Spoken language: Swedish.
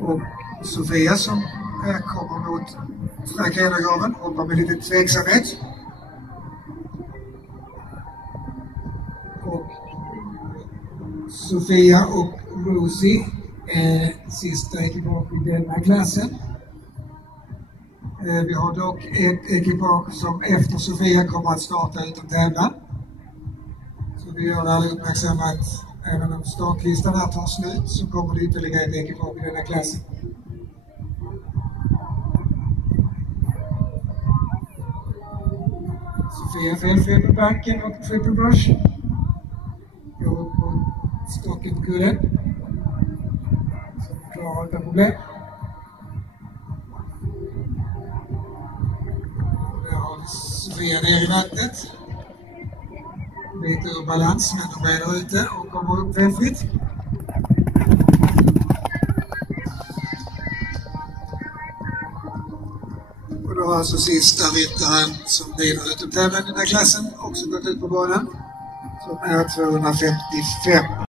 Och Sofia som kommer mot Frank-Edergaven hoppar med lite tveksamhet. Och Sofia och Rosie är sista ekipage i denna klassen. Vi har dock ett ekipage som efter Sofia kommer att starta utan tävlan. Så vi gör alla uppmärksamma att även om startlistan här tar slut så kommer det ytterligare ett ekipage i denna klassen. Sofia felfri på backen och triple brush. Går upp på stocken på kudden. Så klarar utan problem. Där har vi Sofia ner i vattnet. Lite ur balans, men de är där ute och kommer upp felfritt. Och då har alltså sista ryttaren som driver ut tävlan i den här klassen också gått ut på banan. Som är 255.